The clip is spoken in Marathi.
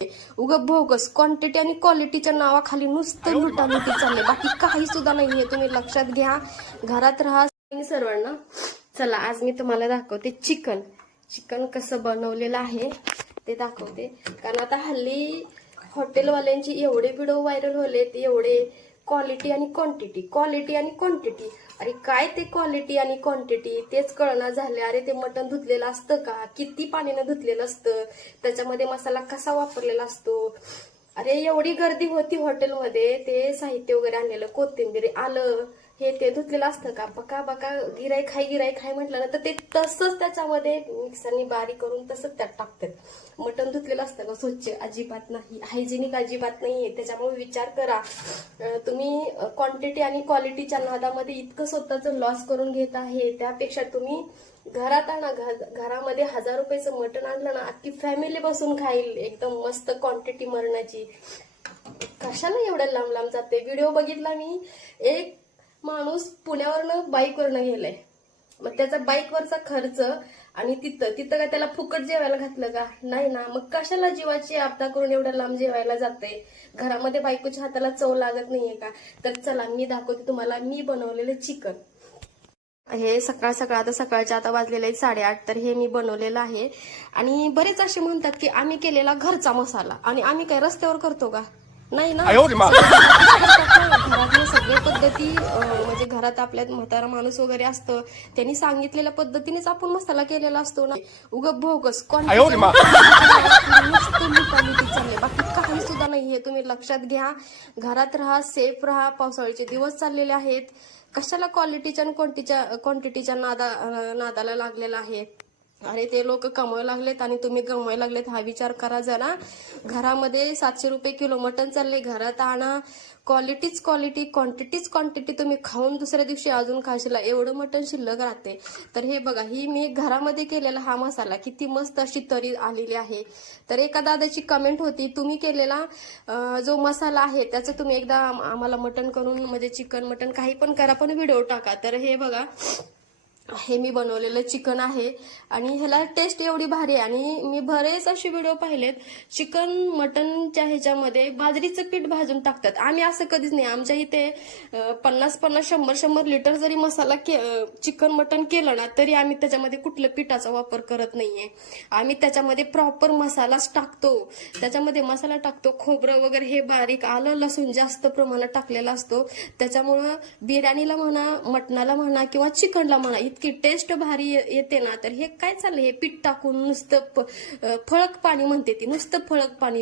उगं भोगस क्वांटिटी आणि क्वालिटीच्या नावाखाली नुसतं लुटालुटी चालले, बाकी काही सुद्धा नाहीये. तुम्ही लक्षात घ्या, घरात राहा सर्वांना. चला आज मी तुम्हाला दाखवते चिकन कसं बनवलेलं आहे ते दाखवते. कारण आता हल्ली हॉटेलवाल्यांची एवढे व्हिडिओ व्हायरल होलेत, एवढे क्वालिटी आणि क्वांटिटी. अरे काय ते क्वालिटी आणि क्वांटिटी तेच कळना झाले. अरे ते मटण धुतलेलं असतं का, किती पाण्यानं धुतलेलं असतं, त्याच्यामध्ये मसाला कसा वापरलेला असतो. अरे एवढी गर्दी होती हॉटेलमध्ये, ते साहित्य वगैरे आणलेलं, कोथिंबीर, आलं, हे ते धुतलेलं असतं का. बका गिराईक खाय म्हटलं ना तर ते तसंच त्याच्यामध्ये मिक्सरनी बारीक करून तसंच त्यात टाकतात. मटण धुतलेलं असतं का स्वच्छ? अजिबात नाही, हायजेनिक अजिबात नाहीये. त्याच्यामुळे विचार करा, तुम्ही क्वांटिटी आणि क्वालिटीच्या नादामध्ये इतकं स्वतःचं लॉस करून घेत आहे, त्यापेक्षा तुम्ही घरात आणा. घरामध्ये 1000 रुपयाचं मटण आणलं ना, अख्खी फॅमिली बसून खाईल एकदम मस्त क्वांटिटी मरणाची. कशाला एवढ्या लांब जाते. व्हिडिओ बघितला मी, एक माणूस पुण्यावरनं बाईकवरनं गेलाय, मग त्याचा बाईकवरचा खर्च आणि तिथं काय त्याला फुकट जेवायला घातलं का? नाही ना. मग कशाला जीवाची आपदा करून एवढ्या लांब जेवायला जाते? घरामध्ये बायकोच्या हाताला चव लागत नाहीये का? तर चला मी दाखवते तुम्हाला मी बनवलेलं चिकन. हे सकाळच्या आता वाजलेले आहेत 8:30. तर हे मी बनवलेलं आहे. आणि बरेच असे म्हणतात की आम्ही केलेला घरचा मसाला, आणि आम्ही काय रस्त्यावर करतो का? नाही ना. घरातल्या सगळ्या पद्धती, म्हणजे घरात आपल्यात म्हातारा माणूस वगैरे असतं, त्यांनी सांगितलेल्या पद्धतीनेच आपण मसाला केलेला असतो ना. उगं भोगस क्वांटिटी चालले, बाकी काही सुद्धा नाहीये. तुम्ही लक्षात घ्या, घरात राहा, सेफ राहा. पावसाळ्याचे दिवस चाललेले आहेत. कशाला क्वालिटीच्या आणि क्वांटिटीच्या नादाला लागलेला आहे. अरे ते लोक कमवायला लागलेत आणि तुम्ही गमवायला लागलेत, हा विचार करा जरा. घरामध्ये 700 रुपये किलो मटण चालले, घरात आणा. क्वांटिटी तुम्ही खाऊन दुसऱ्या दिवशी अजून खाशीला, एवढं मटण शिल्लक राहते. तर हे बघा, ही मी घरामध्ये केलेला हा मसाला किती मस्त अशी तरी आलेली आहे. तर एका दादाची कमेंट होती, तुम्ही केलेला जो मसाला आहे त्याचं तुम्ही एकदा आम्हाला मटण करून, म्हणजे चिकन मटण काही पण करा, पण व्हिडिओ टाका. तर हे बघा, हे मी बनवलेलं चिकन आहे आणि ह्याला टेस्ट एवढी भारी आहे. आणि मी बरेच असे व्हिडिओ पाहिलेत, चिकन मटनच्या ह्याच्यामध्ये बाजरीचं पीठ भाजून टाकतात. आम्ही असं कधीच नाही. आमच्या इथे 50-50, 100-100 लिटर जरी मसाला चिकन मटन केलं ना, तरी आम्ही त्याच्यामध्ये कुठल्या पिठाचा वापर करत नाहीये. आम्ही त्याच्यामध्ये प्रॉपर मसालाच टाकतो. त्याच्यामध्ये मसाला टाकतो, खोबरं वगैरे हे बारीक, आलं लसूण जास्त प्रमाणात टाकलेला असतो. त्याच्यामुळं बिर्याणीला म्हणा, मटणाला म्हणा किंवा चिकनला म्हणा, इतकी टेस्ट भारी येते ना. तर हे काय चाललंय, हे पीठ टाकून नुसतं फळक पाणी म्हणते ती, नुसतं फळक पाणी.